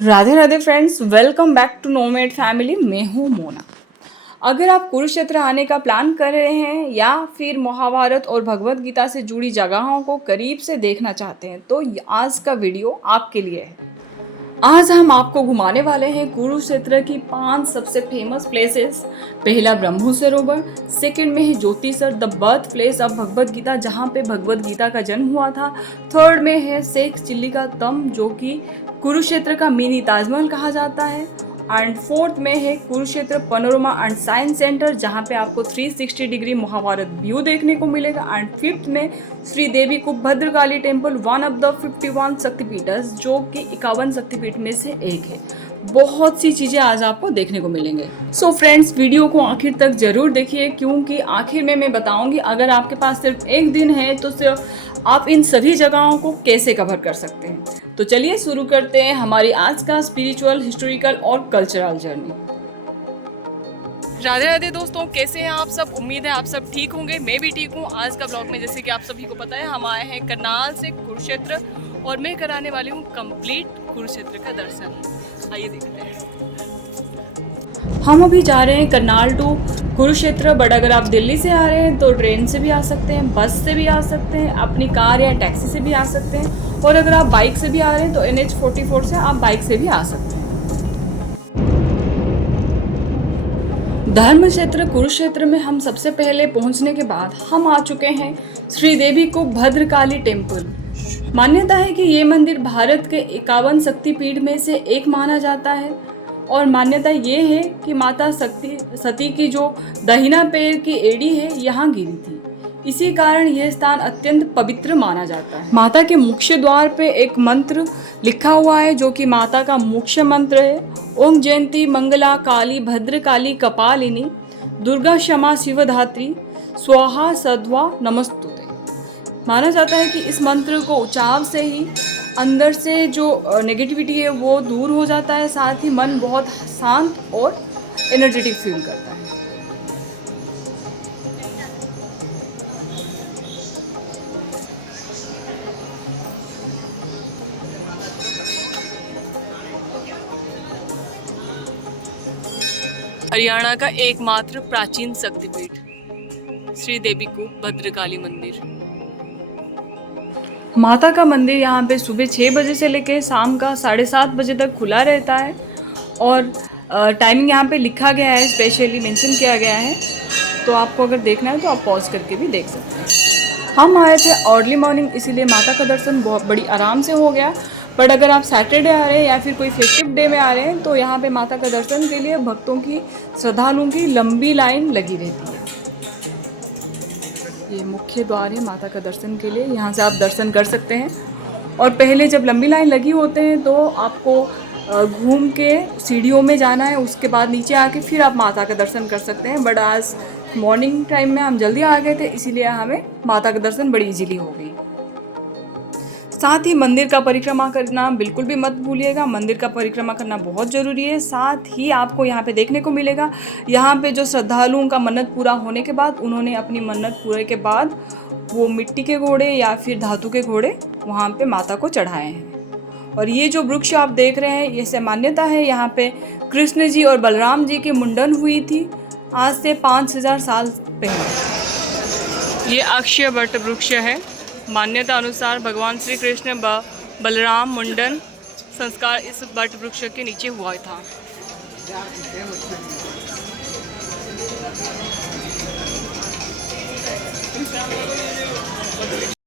Radhe Radhe friends, welcome back to nomad family. मैं हूँ मोना। अगर आप कुरुक्षेत्र आने का प्लान कर रहे हैं या फिर महाभारत और भगवत गीता से जुड़ी जगहों को करीब से देखना चाहते हैं तो आज का वीडियो आपके लिए है। आज हम आपको घुमाने वाले हैं कुरुक्षेत्र की 5 सबसे फेमस प्लेसेस। पहला ब्रह्मो सरोवर, सेकंड में है Jyotisar the birth place of Bhagavad Gita जहाँ पे भगवत गीता का जन्म हुआ था। थर्ड में है शेख चिल्ली का तंब जो कि कुरुक्षेत्र का मिनी ताजमहल कहा जाता है। एंड फोर्थ में है Kurukshetra panorama and science centre जहाँ पे आपको 360 डिग्री महाभारत व्यू देखने को मिलेगा। एंड फिफ्थ में श्री देवी को Bhadrakali temple, one of the 51 शक्तिपीठस जो कि 51 शक्तिपीठ में से एक है। बहुत सी चीज़ें आज आपको देखने को मिलेंगे। सो फ्रेंड्स, वीडियो को आखिर तक जरूर देखिए क्योंकि आखिर में मैं बताऊंगी अगर आपके पास सिर्फ एक दिन है तो सिर्फ आप इन सभी जगहों को कैसे कवर कर सकते हैं। तो चलिए शुरू करते हैं हमारी आज का स्पिरिचुअल, हिस्टोरिकल और कल्चरल जर्नी। राधे राधे दोस्तों, कैसे हैं आप सब? उम्मीद है आप सब ठीक होंगे। मैं भी ठीक हूँ। आज का ब्लॉग में जैसे कि आप सभी को पता है हम आए हैं करनाल से कुरुक्षेत्र और मैं कराने वाली हूँ कंप्लीट कुरुक्षेत्र का दर्शन। आइए देखते हैं। हम अभी जा रहे हैं करनाल टू कुरुक्षेत्र, बट अगर आप दिल्ली से आ रहे हैं तो ट्रेन से भी आ सकते हैं, बस से भी आ सकते हैं, अपनी कार या टैक्सी से भी आ सकते हैं, और अगर आप बाइक से भी आ रहे हैं तो NH44 से आप बाइक से भी आ सकते हैं। धर्म क्षेत्र कुरुक्षेत्र में हम सबसे पहले पहुंचने के बाद हम आ चुके हैं श्रीदेवी को भद्रकाली टेम्पल। मान्यता है कि ये मंदिर भारत के 51 शक्तिपीठ में से एक माना जाता है और मान्यता ये है कि माता सती की जो दाहिना पैर की एड़ी है यहाँ गिरी थी। इसी कारण यह स्थान अत्यंत पवित्र माना जाता है। माता के मुख्य द्वार पे एक मंत्र लिखा हुआ है जो कि माता का मुख्य मंत्र है, ओम जयंती मंगला काली भद्रकाली कपालिनी दुर्गा क्षमा शिवधात्री स्वाहा सद्वा नमस्तुते। माना जाता है कि इस मंत्र को उच्चारण से ही अंदर से जो नेगेटिविटी है वो दूर हो जाता है, साथ ही मन बहुत शांत और एनर्जेटिक फील करता है। हरियाणा का एकमात्र प्राचीन शक्तिपीठ श्री देवी को भद्रकाली मंदिर। माता का मंदिर यहाँ पे सुबह 6 बजे से लेकर शाम का 7:30 बजे तक खुला रहता है और टाइमिंग यहाँ पे लिखा गया है, स्पेशली मेंशन किया गया है, तो आपको अगर देखना है तो आप पॉज करके भी देख सकते हैं। हम आए थे अर्ली मॉर्निंग, इसीलिए माता का दर्शन बहुत बड़ी आराम से हो गया। बट अगर आप सैटरडे आ रहे हैं या फिर कोई फेस्टिव डे में आ रहे हैं तो यहाँ पे माता का दर्शन के लिए भक्तों की, श्रद्धालुओं की लंबी लाइन लगी रहती है। ये मुख्य द्वार है माता का दर्शन के लिए, यहाँ से आप दर्शन कर सकते हैं। और पहले जब लंबी लाइन लगी होते हैं तो आपको घूम के सीढ़ियों में जाना है, उसके बाद नीचे आके फिर आप माता का दर्शन कर सकते हैं। बट आज मॉर्निंग टाइम में हम जल्दी आ गए थे, इसीलिए हमें माता का दर्शन बड़ी इजीली हो गई। साथ ही मंदिर का परिक्रमा करना बिल्कुल भी मत भूलिएगा। मंदिर का परिक्रमा करना बहुत ज़रूरी है। साथ ही आपको यहाँ पे देखने को मिलेगा, यहाँ पे जो श्रद्धालुओं का मन्नत पूरा होने के बाद उन्होंने अपनी मन्नत पूरे के बाद वो मिट्टी के घोड़े या फिर धातु के घोड़े वहाँ पे माता को चढ़ाए हैं। और ये जो वृक्ष आप देख रहे हैं, ये से मान्यता है यहाँ पे कृष्ण जी और बलराम जी की मुंडन हुई थी आज से 5000 साल पहले। ये अक्षय वट वृक्ष है। मान्यता अनुसार भगवान श्री कृष्ण बलराम मुंडन संस्कार इस वट वृक्ष के नीचे हुआ था।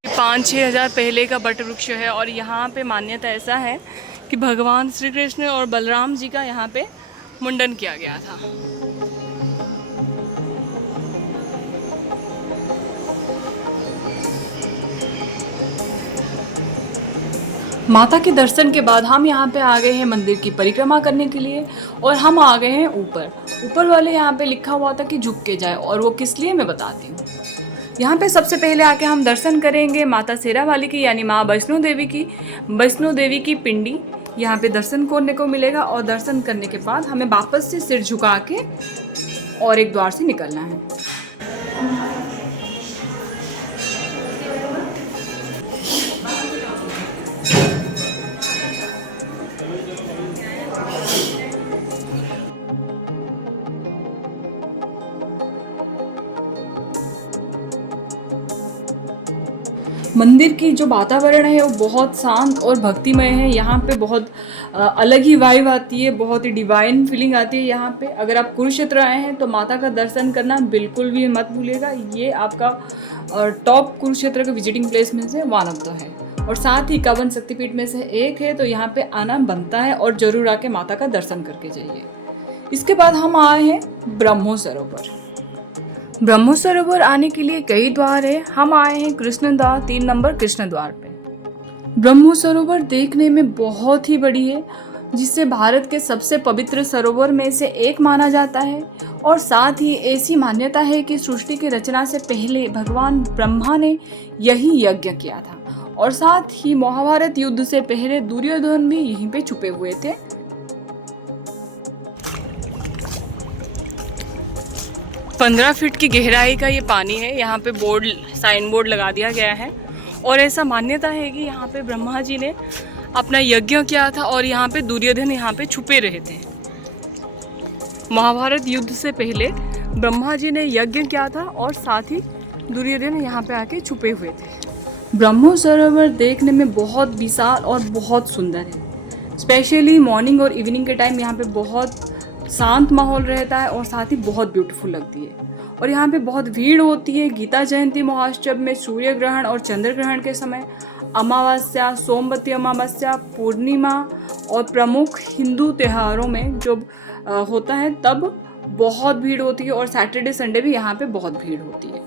पाँच 6 हज़ार पहले का वट वृक्ष है और यहाँ पे मान्यता ऐसा है कि भगवान श्री कृष्ण और बलराम जी का यहाँ पे मुंडन किया गया था। माता के दर्शन के बाद हम यहाँ पे आ गए हैं मंदिर की परिक्रमा करने के लिए और हम आ गए हैं ऊपर वाले यहाँ पे लिखा हुआ था कि झुक के जाए, और वो किस लिए मैं बताती हूँ। यहाँ पे सबसे पहले आके हम दर्शन करेंगे माता शेरावाली की, यानी माँ वैष्णो देवी की पिंडी यहाँ पे दर्शन करने को मिलेगा। और दर्शन करने के बाद हमें वापस से सिर झुका के और एक द्वार से निकलना है। मंदिर की जो वातावरण है वो बहुत शांत और भक्तिमय है। यहाँ पे बहुत अलग ही वाइब आती है, बहुत ही डिवाइन फीलिंग आती है यहाँ पे। अगर आप कुरुक्षेत्र आए हैं तो माता का दर्शन करना बिल्कुल भी मत भूलिएगा। ये आपका टॉप कुरुक्षेत्र के विजिटिंग प्लेस में से वन ऑफ द है, और साथ ही 51 शक्तिपीठ में से एक है। तो यहाँ पे आना बनता है और ज़रूर आके माता का दर्शन करके जाइए। इसके बाद हम आए हैं ब्रह्मो सरोवर। ब्रह्मो सरोवर आने के लिए कई द्वार है। हम आए हैं कृष्ण द्वार, 3 नंबर कृष्ण द्वार पे। ब्रह्मो सरोवर देखने में बहुत ही बड़ी है, जिसे भारत के सबसे पवित्र सरोवर में से एक माना जाता है। और साथ ही ऐसी मान्यता है कि सृष्टि की रचना से पहले भगवान ब्रह्मा ने यही यज्ञ किया था, और साथ ही महाभारत युद्ध से पहले दुर्योधन भी यहीं पे छुपे हुए थे। 15 फीट की गहराई का ये पानी है। यहाँ पे साइन बोर्ड लगा दिया गया है, और ऐसा मान्यता है कि यहाँ पे ब्रह्मा जी ने अपना यज्ञ किया था, और यहाँ पे दुर्योधन यहाँ पे छुपे रहे थे। महाभारत युद्ध से पहले ब्रह्मा जी ने यज्ञ किया था, और साथ ही दुर्योधन यहाँ पे आके छुपे हुए थे। ब्रह्मो सरोवर देखने में बहुत विशाल और बहुत सुंदर है। स्पेशली मॉर्निंग और इवनिंग के टाइम यहाँ पे बहुत शांत माहौल रहता है, और साथ ही बहुत ब्यूटीफुल लगती है। और यहाँ पे बहुत भीड़ होती है। गीता जयंती महोत्सव में सूर्य ग्रहण और चंद्र ग्रहण के समय, अमावस्या, सोमवती अमावस्या, पूर्णिमा और प्रमुख हिंदू त्योहारों में जो होता है तब बहुत भीड़ होती है। और सैटरडे संडे भी यहाँ पे बहुत भीड़ होती है।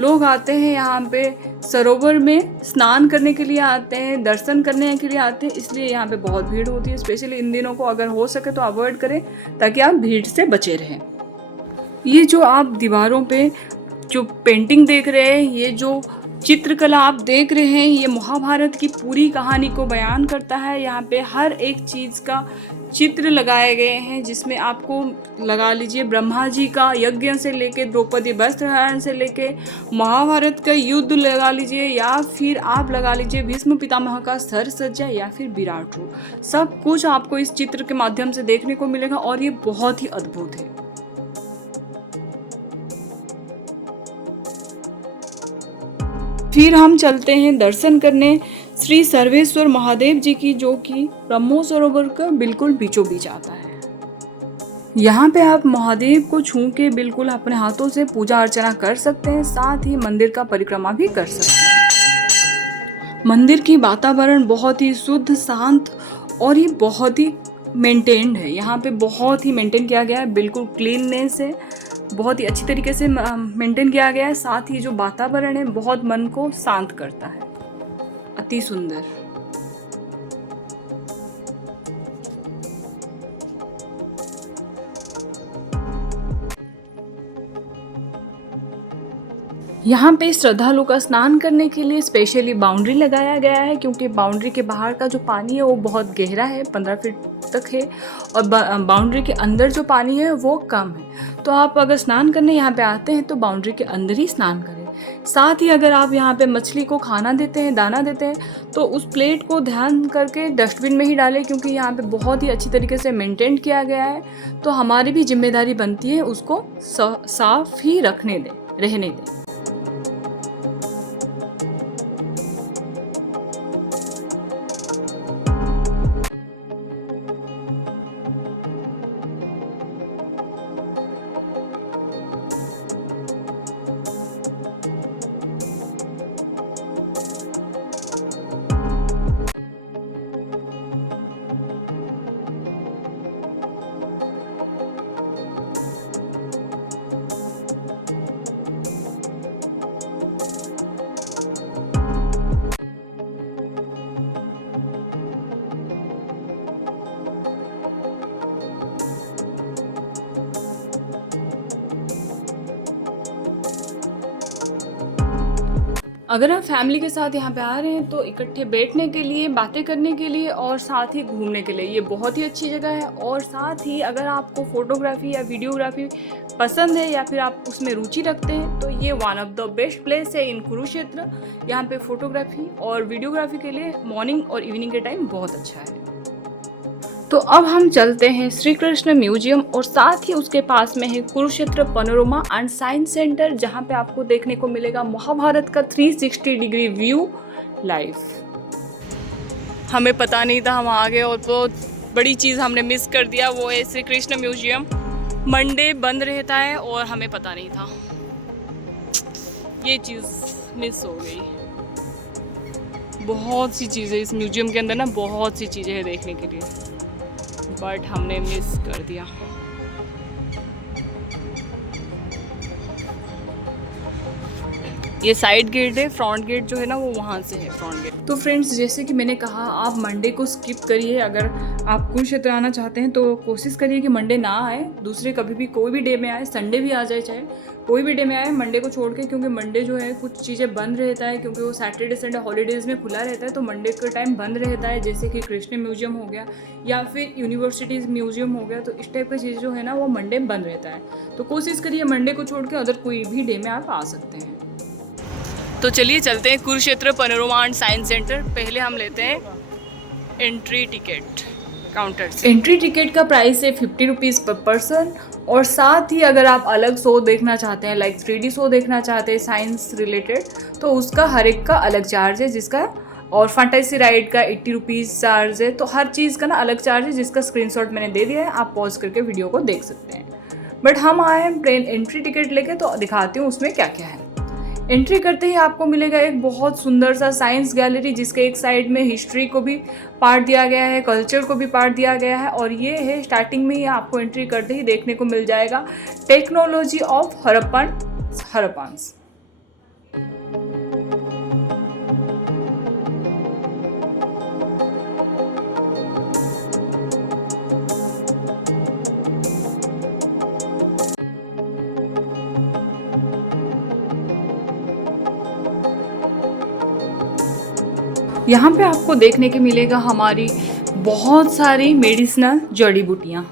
लोग आते हैं यहाँ पे सरोवर में स्नान करने के लिए आते हैं, दर्शन करने के लिए आते हैं, इसलिए यहाँ पे बहुत भीड़ होती है। स्पेशली इन दिनों को अगर हो सके तो अवॉइड करें, ताकि आप भीड़ से बचे रहें। ये जो आप दीवारों पे जो पेंटिंग देख रहे हैं, ये जो चित्रकला आप देख रहे हैं, ये महाभारत की पूरी कहानी को बयान करता है। यहाँ पे हर एक चीज़ का चित्र लगाए गए हैं, जिसमें आपको लगा लीजिए ब्रह्मा जी का यज्ञ से लेके द्रौपदी वस्त्रहरण से लेके महाभारत का युद्ध लगा लीजिए, या फिर आप लगा लीजिए भीष्म पितामह का सर सज्जा, या फिर विराट रूप, सब कुछ आपको इस चित्र के माध्यम से देखने को मिलेगा, और ये बहुत ही अद्भुत है। फिर हम चलते हैं दर्शन करने श्री सर्वेश्वर महादेव जी की, जो कि ब्रह्मो सरोवर का बिल्कुल बीचों बीच आता है। यहाँ पे आप महादेव को छू के बिल्कुल अपने हाथों से पूजा अर्चना कर सकते हैं, साथ ही मंदिर का परिक्रमा भी कर सकते हैं। मंदिर की वातावरण बहुत ही शुद्ध, शांत, और ये बहुत ही मेंटेन्ड है। यहाँ पे बहुत ही मेंटेन किया गया है, बिल्कुल क्लीननेस है, बहुत ही अच्छी तरीके से मेंटेन किया गया है। साथ ही जो वातावरण है बहुत मन को शांत करता है, अति सुंदर। यहाँ पे श्रद्धालु का स्नान करने के लिए स्पेशली बाउंड्री लगाया गया है, क्योंकि बाउंड्री के बाहर का जो पानी है वो बहुत गहरा है, 15 फीट तक है, और बाउंड्री के अंदर जो पानी है वो कम है। तो आप अगर स्नान करने यहाँ पे आते हैं तो बाउंड्री के अंदर ही स्नान करें। साथ ही अगर आप यहाँ पे मछली को खाना देते हैं, दाना देते हैं, तो उस प्लेट को ध्यान करके डस्टबिन में ही डालें, क्योंकि यहाँ पे बहुत ही अच्छी तरीके से मेंटेन किया गया है। तो हमारी भी जिम्मेदारी बनती है उसको साफ ही रहने दें। अगर आप फैमिली के साथ यहाँ पे आ रहे हैं तो इकट्ठे बैठने के लिए, बातें करने के लिए, और साथ ही घूमने के लिए ये बहुत ही अच्छी जगह है। और साथ ही अगर आपको फोटोग्राफी या वीडियोग्राफी पसंद है, या फिर आप उसमें रुचि रखते हैं, तो ये one of the best place है इन कुरुक्षेत्र। यहाँ पे फोटोग्राफी और वीडियोग्राफी के लिए मॉर्निंग और इवनिंग के टाइम बहुत अच्छा है। तो तो अब हम चलते हैं श्री कृष्ण म्यूजियम और साथ ही उसके पास में है Kurukshetra panorama and science centre, जहाँ पे आपको देखने को मिलेगा महाभारत का 360 डिग्री व्यू लाइव। हमें पता नहीं था, हम आ गए और बहुत बड़ी चीज़ हमने मिस कर दिया, वो है श्री कृष्ण म्यूजियम। मंडे बंद रहता है और हमें पता नहीं था, ये चीज़ मिस हो गई। बहुत सी चीज़ें इस म्यूजियम के अंदर ना, बहुत सी चीज़ें हैं देखने के लिए, बट हमने मिस कर दिया। ये साइड गेट है, फ्रंट गेट जो है ना वो वहाँ से है, फ्रंट गेट। तो फ्रेंड्स, जैसे कि मैंने कहा, आप मंडे को स्किप करिए। अगर आप कुरुक्षेत्र आना चाहते हैं तो कोशिश करिए कि मंडे ना आए, दूसरे कभी भी कोई भी डे में आए, संडे भी आ जाए, चाहे कोई भी डे में आए, मंडे को छोड़ के, क्योंकि मंडे जो है कुछ चीज़ें बंद रहता है, क्योंकि वो सैटरडे संडे हॉलीडेज़ में खुला रहता है, तो मंडे का टाइम बंद रहता है। जैसे कि कृष्ण म्यूजियम हो गया या फिर यूनिवर्सिटीज़ म्यूजियम हो गया, तो इस टाइप की चीज़ जो है ना वो मंडे बंद रहता है। तो कोशिश करिए मंडे को छोड़ के अदर कोई भी डे में आप आ सकते हैं। तो चलिए चलते हैं Kurukshetra panorama and science centre. पहले हम लेते हैं एंट्री टिकट काउंटर से। एंट्री टिकट का प्राइस है 50 रुपीज़ पर पर्सन, और साथ ही अगर आप अलग शो देखना चाहते हैं, लाइक 3D शो देखना चाहते हैं साइंस रिलेटेड, तो उसका हर एक का अलग चार्ज है, जिसका और फंटासी राइड का 80 रुपीज़ चार्ज है। तो हर चीज़ का ना अलग चार्ज है, जिसका स्क्रीनशॉट मैंने दे दिया है, आप पॉज करके वीडियो को देख सकते हैं। बट हम आए हैं प्लेन एंट्री टिकट लेके, तो दिखाती हूँ उसमें क्या क्या है। एंट्री करते ही आपको मिलेगा एक बहुत सुंदर सा साइंस गैलरी, जिसके एक साइड में हिस्ट्री को भी पार्ट दिया गया है, कल्चर को भी पार्ट दिया गया है, और ये है स्टार्टिंग में ही आपको एंट्री करते ही देखने को मिल जाएगा टेक्नोलॉजी ऑफ हड़प्पन्स। यहाँ पे आपको देखने के मिलेगा हमारी बहुत सारी मेडिसिनल जड़ी बूटियाँ,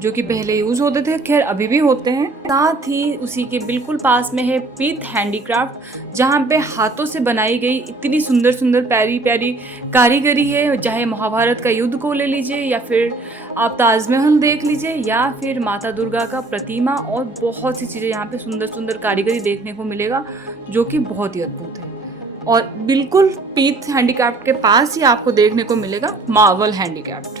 जो कि पहले यूज़ होते थे, खैर अभी भी होते हैं। साथ ही उसी के बिल्कुल पास में है पीत हैंडीक्राफ्ट, जहाँ पे हाथों से बनाई गई इतनी सुंदर सुंदर प्यारी प्यारी कारीगरी है। चाहे महाभारत का युद्ध को ले लीजिए, या फिर आप ताजमहल देख लीजिए, या फिर माता दुर्गा का प्रतिमा, और बहुत सी चीज़ें यहाँ पे सुंदर सुंदर कारीगरी देखने को मिलेगा, जो कि बहुत ही अद्भुत है। और बिल्कुल पीत हैंडीक्राफ्ट के पास ही आपको देखने को मिलेगा मार्बल हैंडीक्राफ्ट,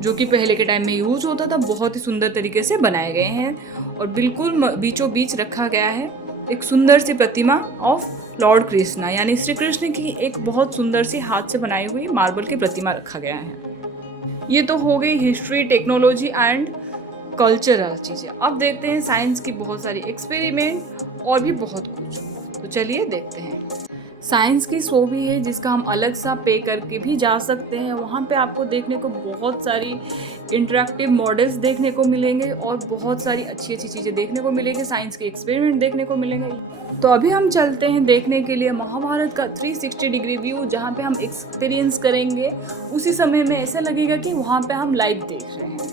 जो कि पहले के टाइम में यूज होता था, बहुत ही सुंदर तरीके से बनाए गए हैं, और बिल्कुल बीचों बीच रखा गया है एक सुंदर सी प्रतिमा ऑफ लॉर्ड कृष्णा, यानी श्री कृष्ण की एक बहुत सुंदर सी हाथ से बनाई हुई मार्बल की प्रतिमा रखा गया है। ये तो हो गई हिस्ट्री, टेक्नोलॉजी एंड कल्चरल चीज़ें। अब देखते हैं साइंस की बहुत सारी एक्सपेरिमेंट और भी बहुत कुछ, तो चलिए देखते हैं। साइंस की शो भी है, जिसका हम अलग सा पे करके भी जा सकते हैं। वहाँ पे आपको देखने को बहुत सारी इंटरेक्टिव मॉडल्स देखने को मिलेंगे, और बहुत सारी अच्छी अच्छी चीज़ें देखने को मिलेंगी, साइंस के एक्सपेरिमेंट देखने को मिलेंगे। तो अभी हम चलते हैं देखने के लिए महाभारत का 360 डिग्री व्यू, जहाँ पे हम एक्सपीरियंस करेंगे। उसी समय में ऐसा लगेगा कि वहाँ पे हम लाइव देख रहे हैं।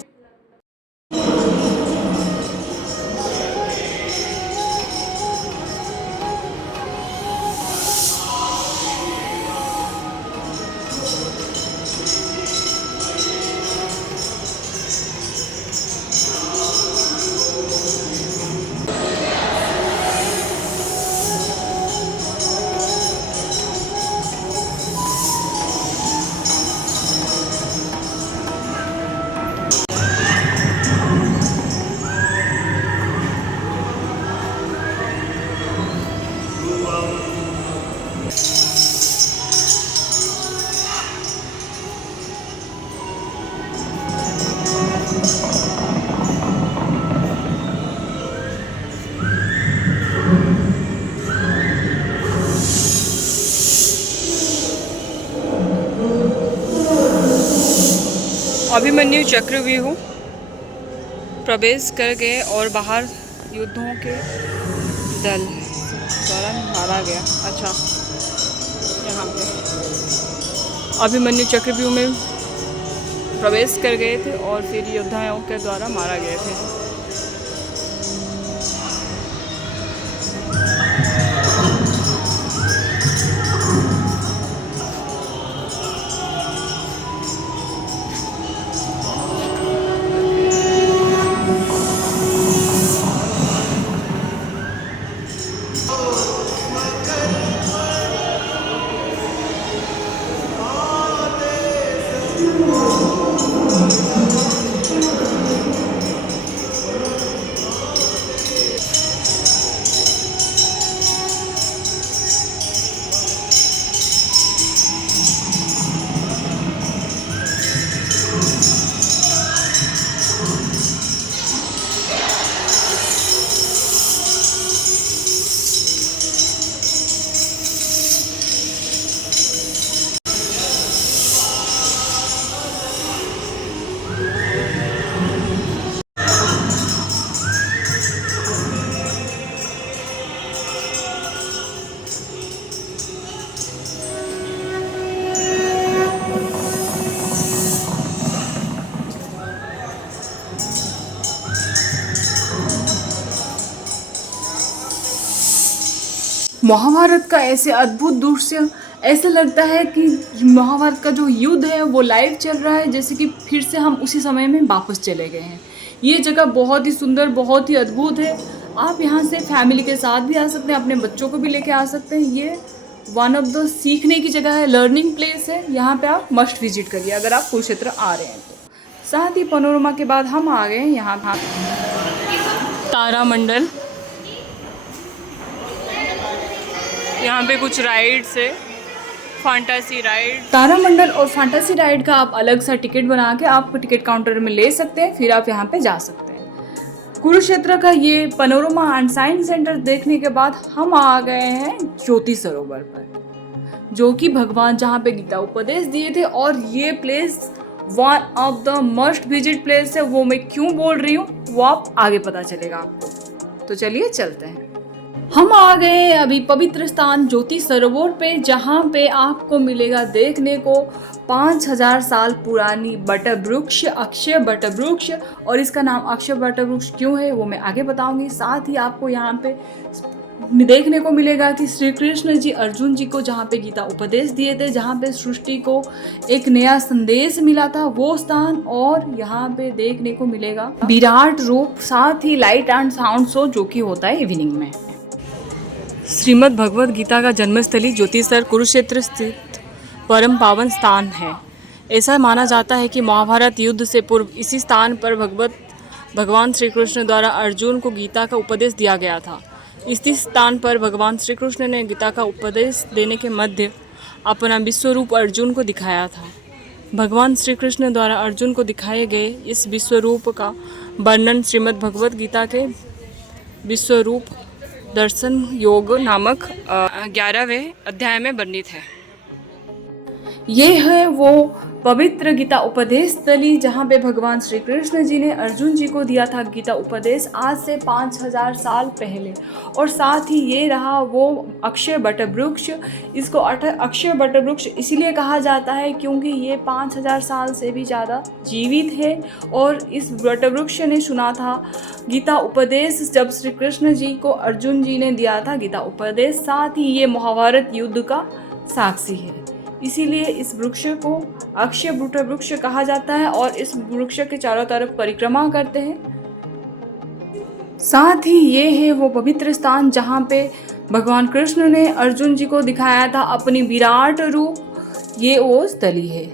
अभिमन्यु चक्रव्यूह प्रवेश कर गए और बाहर युद्धों के दल द्वारा मारा गया। अच्छा, यहाँ पे अभिमन्यु चक्रव्यूह में प्रवेश कर गए थे और फिर योद्धाओं के द्वारा मारा गए थे। महाभारत का ऐसे अद्भुत दृश्य, ऐसा लगता है कि महाभारत का जो युद्ध है वो लाइव चल रहा है, जैसे कि फिर से हम उसी समय में वापस चले गए हैं। ये जगह बहुत ही सुंदर, बहुत ही अद्भुत है। आप यहाँ से फैमिली के साथ भी आ सकते हैं, अपने बच्चों को भी लेके आ सकते हैं। ये वन ऑफ द सीखने की जगह है, लर्निंग प्लेस है। यहाँ पे आप मस्ट विजिट करिए अगर आप कुरुक्षेत्र आ रहे हैं तो। साथ ही पनोरमा के बाद हम आ गए यहाँ तारामंडल। यहाँ पे कुछ राइड्स है, फैंटेसी राइड। तारामंडल और फैंटेसी राइड का आप अलग सा टिकट बना के आप टिकट काउंटर में ले सकते हैं, फिर आप यहाँ पे जा सकते हैं। कुरुक्षेत्र का ये पनोरमा एंड साइंस सेंटर देखने के बाद हम आ गए हैं ज्योति सरोवर पर, जो कि भगवान जहाँ पे गीता उपदेश दिए थे। और ये place one of the must visit place है। वो मैं क्यों बोल रही हूँ वो आप आगे पता चलेगा आपको। तो चलिए चलते हैं। हम आ गए अभी पवित्र स्थान ज्योति सरोवर पे, जहाँ पे आपको मिलेगा देखने को 5000 साल पुरानी बटर वृक्ष, अक्षय बटर वृक्ष। और इसका नाम अक्षय बटर वृक्ष क्यों है वो मैं आगे बताऊंगी। साथ ही आपको यहाँ पे देखने को मिलेगा कि श्री कृष्ण जी अर्जुन जी को जहाँ पे गीता उपदेश दिए थे, जहाँ पे सृष्टि को एक नया संदेश मिला था, वो स्थान। और यहाँ पे देखने को मिलेगा विराट रूप, साथ ही लाइट एंड साउंड शो जो कि होता है इवनिंग में। श्रीमद् भगवद गीता का जन्मस्थली ज्योतिसर कुरुक्षेत्र स्थित परम पावन स्थान है। ऐसा माना जाता है कि महाभारत युद्ध से पूर्व इसी स्थान पर भगवान श्री कृष्ण द्वारा अर्जुन को गीता का उपदेश दिया गया था। इसी स्थान पर भगवान श्री कृष्ण ने गीता का उपदेश देने के मध्य अपना विश्वरूप अर्जुन को दिखाया था। भगवान श्री कृष्ण द्वारा अर्जुन को दिखाए गए इस विश्वरूप का वर्णन श्रीमद् भगवद गीता के विश्वरूप दर्शन योग नामक 11वें अध्याय में वर्णित है। ये है वो पवित्र गीता उपदेश स्थली, जहाँ पे भगवान श्री कृष्ण जी ने अर्जुन जी को दिया था गीता उपदेश आज से 5000 साल पहले। और साथ ही ये रहा वो अक्षय बट वृक्ष। इसको अक्षय बट वृक्ष इसीलिए कहा जाता है क्योंकि ये 5000 साल से भी ज़्यादा जीवित है। और इस बट वृक्ष ने सुना था गीता उपदेश जब श्री कृष्ण जी को अर्जुन जी ने दिया था गीता उपदेश। साथ ही ये महाभारत युद्ध का साक्षी है, इसीलिए इस वृक्ष को अक्षय बट वृक्ष कहा जाता है। और इस वृक्ष के चारों तरफ परिक्रमा करते हैं। साथ ही ये है वो पवित्र स्थान जहाँ पे भगवान कृष्ण ने अर्जुन जी को दिखाया था अपनी विराट रूप। ये वो स्थली है।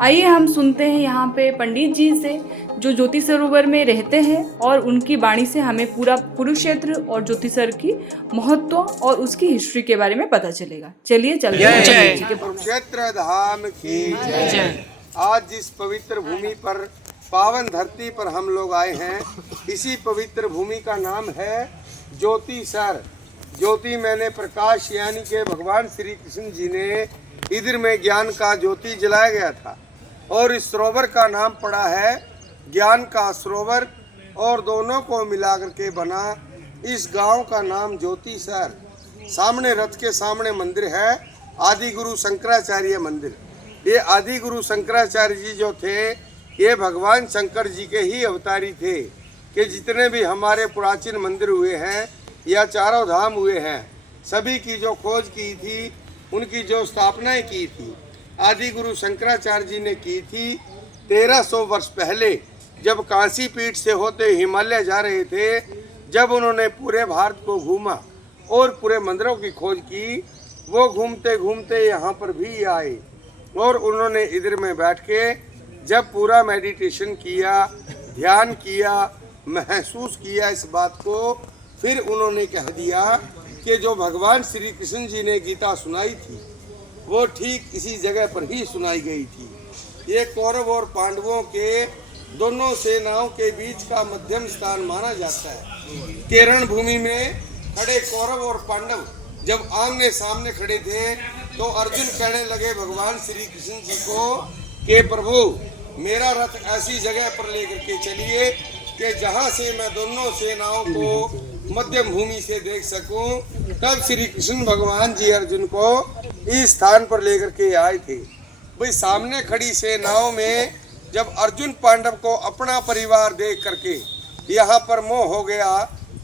आइए हम सुनते हैं यहाँ पे पंडित जी से, जो ज्योति सरोवर में रहते हैं, और उनकी वाणी से हमें पूरा कुरुक्षेत्र और ज्योतिसर की महत्व और उसकी हिस्ट्री के बारे में पता चलेगा। चलिए चलते हैं। कुरुक्षेत्र धाम की जय। आज जिस पवित्र भूमि पर, पावन धरती पर हम लोग आए हैं, इसी पवित्र भूमि का नाम है ज्योतिसर। ज्योति मैंने प्रकाश, यानी के भगवान श्री कृष्ण जी ने इधर में ज्ञान का ज्योति जलाया गया था। और इस सरोवर का नाम पड़ा है ज्ञान का सरोवर, और दोनों को मिलाकर के बना इस गांव का नाम ज्योतिसर। सामने रथ के सामने मंदिर है आदि गुरु शंकराचार्य मंदिर। ये आदि गुरु शंकराचार्य जी जो थे, ये भगवान शंकर जी के ही अवतारी थे। कि जितने भी हमारे प्राचीन मंदिर हुए हैं या चारों धाम हुए हैं, सभी की जो खोज की थी, उनकी जो स्थापनाएं की थी, आदि गुरु शंकराचार्य जी ने की थी 1300 वर्ष पहले, जब काशी पीठ से होते हिमालय जा रहे थे। जब उन्होंने पूरे भारत को घूमा और पूरे मंदिरों की खोज की, वो घूमते घूमते यहाँ पर भी आए। और उन्होंने इधर में बैठ के जब पूरा मेडिटेशन किया, ध्यान किया, महसूस किया इस बात को, फिर उन्होंने कह दिया कि जो भगवान श्री कृष्ण जी ने गीता सुनाई थी वो ठीक इसी जगह पर ही सुनाई गई थी। ये कौरव और पांडवों के दोनों सेनाओं के बीच का मध्यम स्थान माना जाता है। कि रणभूमि में खड़े कौरव और पांडव जब आमने सामने खड़े थे तो अर्जुन कहने लगे भगवान श्री कृष्ण जी को कि प्रभु मेरा रथ ऐसी जगह पर लेकर के चलिए कि जहां से मैं दोनों सेनाओं को मध्यम भूमि से देख सकूं। तब श्री कृष्ण भगवान जी अर्जुन को इस स्थान पर लेकर के आए थे। भाई सामने खड़ी सेनाओं में जब अर्जुन पांडव को अपना परिवार देख करके यहाँ पर मोह हो गया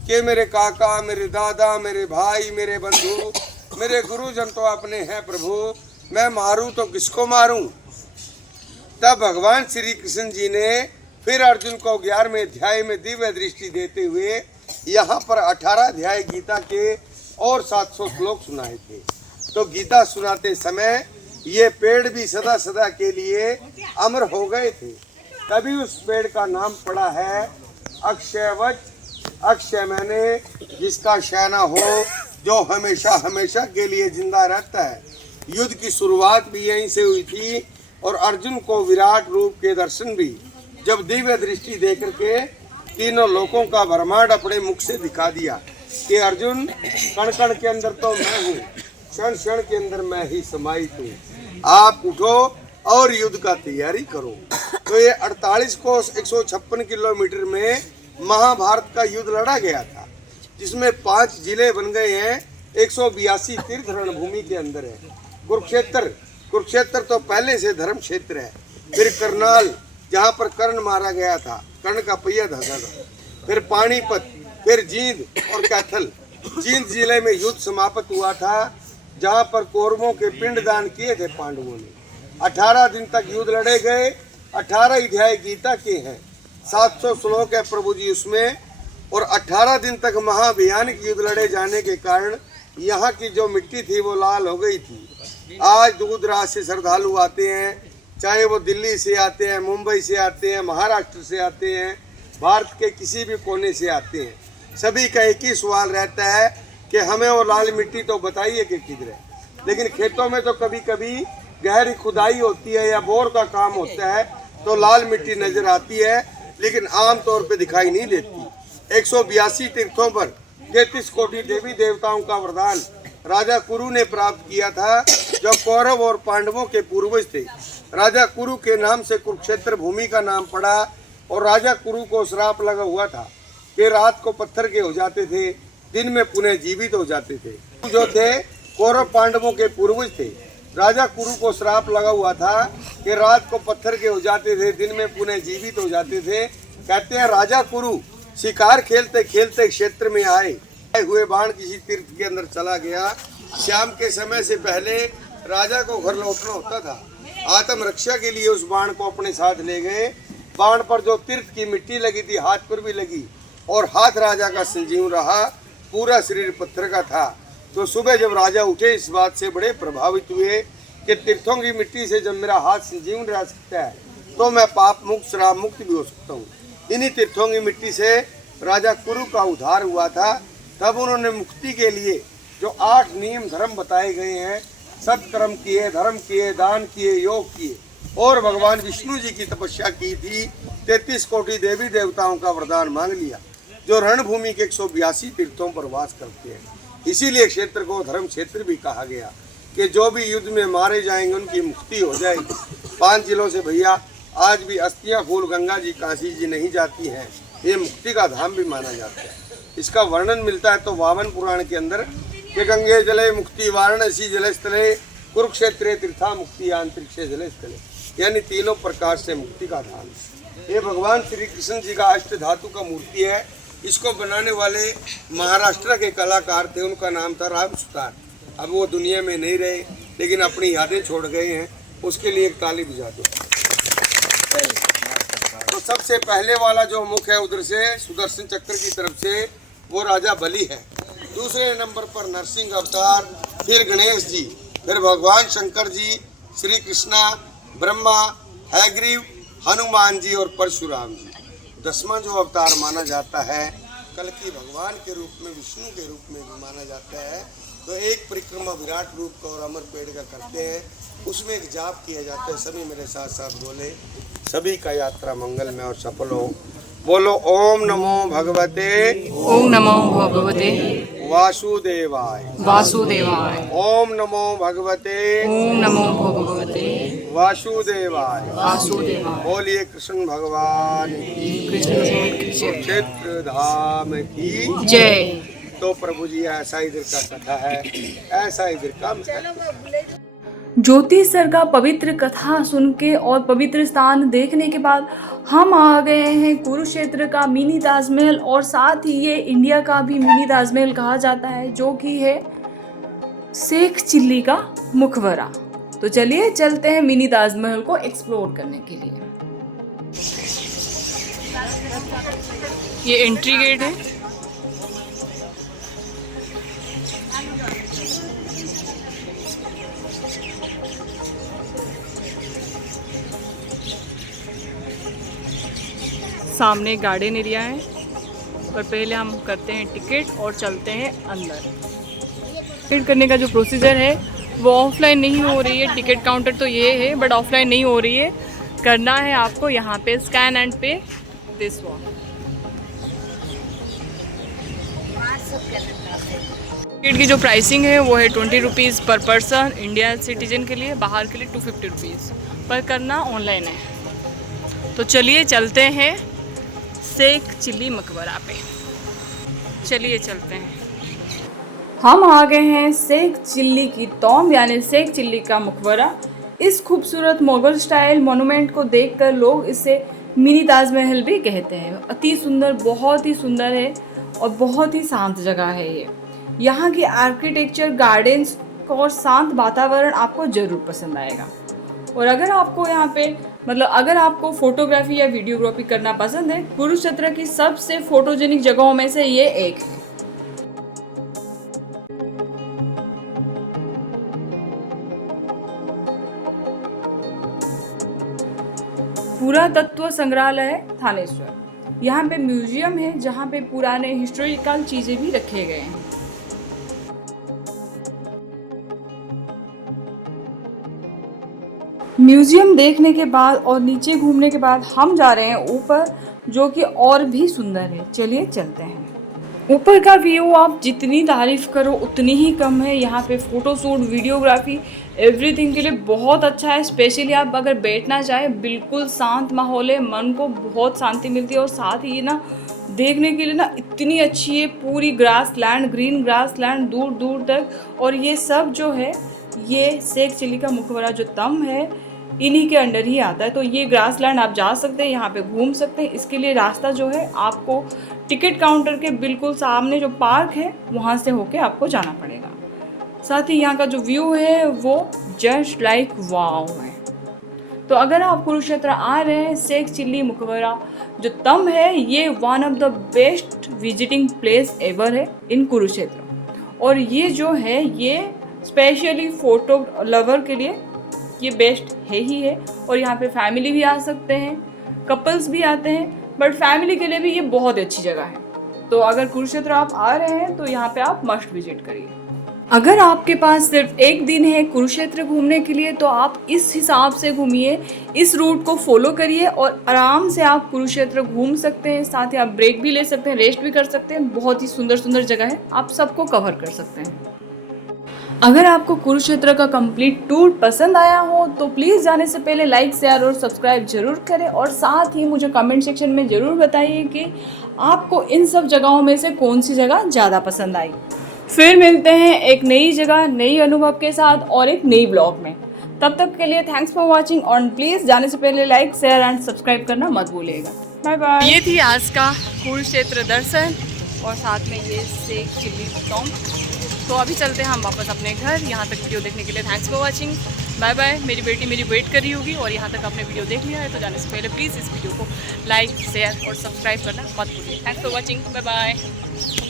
कि मेरे काका, मेरे दादा, मेरे भाई, मेरे बंधु, मेरे गुरुजन तो अपने हैं प्रभु, मैं मारूं तो किसको मारूं। तब भगवान श्री कृष्ण जी ने फिर अर्जुन को 11वें अध्याय में दिव्य दृष्टि देते हुए यहाँ पर 18 अध्याय गीता के और 700 श्लोक सुनाए थे। तो गीता सुनाते समय ये पेड़ भी सदा सदा के लिए अमर हो गए थे। तभी उस पेड़ का नाम पड़ा है अक्षयवट। अक्षय मैंने जिसका शयना हो, जो हमेशा हमेशा के लिए जिंदा रहता है। युद्ध की शुरुआत भी यहीं से हुई थी और अर्जुन को विराट रूप के दर्शन भी जब दिव्य दृष्टि देकर के तीनों लोकों का ब्रह्मांड अपने मुख से दिखा दिया कि अर्जुन कण कण के अंदर तो मैं हूँ, क्षण क्षण के अंदर मैं ही समाहित हूँ। आप उठो और युद्ध का तैयारी करो। तो ये 48 कोस 156 किलोमीटर में महाभारत का युद्ध लड़ा गया था, जिसमें 5 जिले बन गए हैं। 182 तीर्थ रणभूमि के अंदर है। कुरुक्षेत्र तो पहले से धर्म क्षेत्र है। फिर करनाल जहाँ पर कर्ण मारा गया था, कर्ण का पहिया धसा था। फिर पानीपत, फिर जींद और कैथल। जींद जिले में युद्ध समाप्त हुआ था जहाँ पर कौरवों के पिंडदान किए थे पांडवों ने। 18 दिन तक युद्ध लड़े गए। 18 अध्याय गीता के हैं, 700 श्लोक है प्रभु जी उसमें। और 18 दिन तक महाभयानक युद्ध लड़े जाने के कारण यहाँ की जो मिट्टी थी वो लाल हो गई थी। आज दूर दराज से श्रद्धालु आते हैं, चाहे वो दिल्ली से आते हैं, मुंबई से आते हैं, महाराष्ट्र से आते हैं, भारत के किसी भी कोने से आते हैं। सभी का एक ही सवाल रहता है कि हमें वो लाल मिट्टी तो बताइए कि किधर है। लेकिन खेतों में तो कभी कभी गहरी खुदाई होती है या बोर का काम होता है तो लाल मिट्टी नजर आती है, लेकिन आम तौर पे दिखाई नहीं देती। 182 तीर्थों पर 33 कोटि देवी देवताओं का वरदान राजा कुरु ने प्राप्त किया था, जो कौरव और पांडवों के पूर्वज थे। राजा कुरु के नाम से कुरुक्षेत्र भूमि का नाम पड़ा और राजा कुरु को श्राप लगा हुआ था कि रात को पत्थर के हो जाते थे, दिन में पुनः जीवित हो जाते थे। जो थे कौरव पांडवों के पूर्वज थे। राजा कुरु को श्राप लगा हुआ था कि रात को पत्थर के हो जाते थे, दिन में पुनः जीवित हो जाते थे। कहते हैं राजा कुरु शिकार खेलते खेलते क्षेत्र में आए हुए बाण किसी तीर्थ के अंदर चला गया। शाम के समय से पहले राजा को घर लौटना होता था। आत्म रक्षा के लिए उस बाण को अपने साथ ले गए। बाण पर जो तीर्थ की मिट्टी लगी थी हाथ पर भी लगी और हाथ राजा का संजीव रहा, पूरा शरीर पत्थर का था। तो सुबह जब राजा उठे इस बात से बड़े प्रभावित हुए कि तीर्थों की मिट्टी से जब मेरा हाथ संजीवन रह सकता है तो मैं पाप मुक्त श्राप मुक्त भी हो सकता हूँ। इन्हीं तीर्थों की मिट्टी से राजा कुरु का उद्धार हुआ था। तब उन्होंने मुक्ति के लिए जो 8 नियम धर्म बताए गए हैं, सत्कर्म किए, धर्म किए, दान किए, योग किए और भगवान विष्णु जी की तपस्या की थी। 33 कोटि देवी देवताओं का वरदान मांग लिया, जो रणभूमि के 182 तीर्थों पर वास करते हैं। इसीलिए क्षेत्र को धर्म क्षेत्र भी कहा गया कि जो भी युद्ध में मारे जाएंगे उनकी मुक्ति हो जाएगी। 5 जिलों से भैया आज भी अस्थियां फूल गंगा जी, काशी जी नहीं जाती हैं। ये मुक्ति का धाम भी माना जाता है। इसका वर्णन मिलता है तो 52 पुराण के अंदर कि गंगे जले मुक्ति वाराणसी जले स्थले कुरुक्षेत्रे तीर्था मुक्ति अंतरिक्षे जले स्थले, यानी तीनों प्रकार से मुक्ति का धाम। ये भगवान श्री कृष्ण जी का अष्ट धातु का मूर्ति है। इसको बनाने वाले महाराष्ट्र के कलाकार थे, उनका नाम था राम सुतार। अब वो दुनिया में नहीं रहे, लेकिन अपनी यादें छोड़ गए हैं। उसके लिए एक ताली बजा दो। तो सबसे पहले वाला जो मुख है उधर से सुदर्शन चक्र की तरफ से वो राजा बलि है। दूसरे नंबर पर नरसिंह अवतार, फिर गणेश जी, फिर भगवान शंकर जी, श्री कृष्णा, ब्रह्मा, हैग्रीव, हनुमान जी और परशुराम जी। 10वां जो अवतार माना जाता है, कल्कि भगवान के रूप में, विष्णु के रूप में भी माना जाता है। तो एक परिक्रमा विराट रूप का और अमर पेड़ का करते हैं, उसमें एक जाप किया जाता है। सभी मेरे साथ साथ बोले, सभी का यात्रा मंगल में और सफल हो। बोलो ओम नमो भगवते, ओम नमो भगवते वासुदेवाय, वासुदेवाय, ओम नमो भगवते, ओम नमो भगवते वासुदेवाय। वासुदेवाय। बोलिए कृष्ण भगवान की, कुरुक्षेत्र धाम की जय। तो प्रभु जी ऐसा इधर का कथा है, ऐसा इधर का ज्योति सर का पवित्र कथा सुन के और पवित्र स्थान देखने के बाद हम आ गए हैं कुरुक्षेत्र का मिनी ताजमहल, और साथ ही ये इंडिया का भी मिनी ताजमहल कहा जाता है, जो कि है शेख चिल्ली का मुखबरा। तो चलिए चलते हैं मिनी ताजमहल को एक्सप्लोर करने के लिए। ये एंट्री गेट है। सामने गार्डन एरिया है, पर पहले हम करते हैं टिकट और चलते हैं अंदर। टिकट करने का जो प्रोसीजर है वो ऑफलाइन नहीं हो रही है। टिकट काउंटर तो ये है, बट ऑफलाइन नहीं हो रही है। करना है आपको यहाँ पे स्कैन एंड पे दिस वन। टिकट की जो प्राइसिंग है वो है 20 रुपीज़ पर पर्सन, इंडिया सिटीजन के लिए, बाहर के लिए 250 रुपीज़, पर करना ऑनलाइन है। तो चलिए चलते हैं शेख चिल्ली मकबरा पे। चलिए चलते हैं। हम आ गए हैं शेख चिल्ली की टॉम्ब, यानी शेख चिल्ली का मकबरा। इस खूबसूरत मुगल स्टाइल मोनूमेंट को देखकर लोग इसे मिनी ताजमहल भी कहते हैं। अति सुंदर, बहुत ही सुंदर है और बहुत ही शांत जगह है ये। यहाँ की आर्किटेक्चर, गार्डन्स और शांत वातावरण आपको ज़रूर पसंद आएगा। और अगर आपको यहाँ पे अगर आपको फोटोग्राफी या वीडियोग्राफी करना पसंद है, कुरुक्षेत्र की सबसे फोटोजेनिक जगहों में से ये एक है। पुरातत्व संग्रहालय है थानेश्वर। यहाँ पे म्यूजियम है जहाँ पे पुराने हिस्टोरिकल चीजें भी रखे गए हैं। म्यूजियम देखने के बाद और नीचे घूमने के बाद हम जा रहे हैं ऊपर, जो कि और भी सुंदर है। चलिए चलते हैं। ऊपर का व्यू आप जितनी तारीफ करो उतनी ही कम है। यहाँ पे फोटोशूट, वीडियोग्राफी, एवरीथिंग के लिए बहुत अच्छा है। स्पेशली आप अगर बैठना चाहें, बिल्कुल शांत माहौल है, मन को बहुत शांति मिलती है। और साथ ही ना देखने के लिए ना इतनी अच्छी है, पूरी grass land, green grass land दूर दूर तक। और ये सब जो है, ये शेख चिल्ली का मुखबरा जो तंब है, इन्हीं के अंडर ही आता है। तो ये ग्रास लैंड आप जा सकते हैं, यहाँ पे घूम सकते हैं। इसके लिए रास्ता जो है आपको टिकट काउंटर के बिल्कुल सामने जो पार्क है वहाँ से होके आपको जाना पड़ेगा। साथ ही यहाँ का जो व्यू है वो जस्ट लाइक वाव है। तो अगर आप कुरुक्षेत्र आ रहे हैं, शेख चिल्ली मुखबरा जो तंब है, ये one of the best visiting place ever है इन कुरुक्षेत्र। और ये जो है, ये स्पेशली फोटो लवर के लिए ये बेस्ट है ही है। और यहाँ पे फैमिली भी आ सकते हैं, कपल्स भी आते हैं, बट फैमिली के लिए भी ये बहुत अच्छी जगह है। तो अगर कुरुक्षेत्र आप आ रहे हैं तो यहाँ पे आप मस्ट विजिट करिए। अगर आपके पास सिर्फ एक दिन है कुरुक्षेत्र घूमने के लिए, तो आप इस हिसाब से घूमिए, इस रूट को फॉलो करिए और आराम से आप कुरुक्षेत्र घूम सकते हैं। साथ ही आप ब्रेक भी ले सकते हैं, रेस्ट भी कर सकते हैं। बहुत ही सुंदर सुंदर जगह है, आप सबको कवर कर सकते हैं। अगर आपको कुरुक्षेत्र का कंप्लीट टूर पसंद आया हो तो प्लीज़ जाने से पहले लाइक, शेयर और सब्सक्राइब जरूर करें। और साथ ही मुझे कमेंट सेक्शन में ज़रूर बताइए कि आपको इन सब जगहों में से कौन सी जगह ज़्यादा पसंद आई। फिर मिलते हैं एक नई जगह, नई अनुभव के साथ और एक नई ब्लॉग में। तब तक के लिए थैंक्स फॉर वॉचिंग, और प्लीज़ जाने से पहले लाइक, शेयर एंड सब्सक्राइब करना मत भूलिएगा। Bye bye. ये थी आज का कुरुक्षेत्र दर्शन और साथ में ये शेख चिल्ली टॉम्ब। तो अभी चलते हैं हम वापस अपने घर। यहाँ तक वीडियो देखने के लिए thanks for watching. Bye bye. मेरी बेटी मेरी वेट कर रही होगी, और यहाँ तक आपने वीडियो देख लिया है तो जाने से पहले प्लीज़ इस वीडियो को लाइक, शेयर और सब्सक्राइब करना मत भूलिए। Thanks for watching. Bye bye.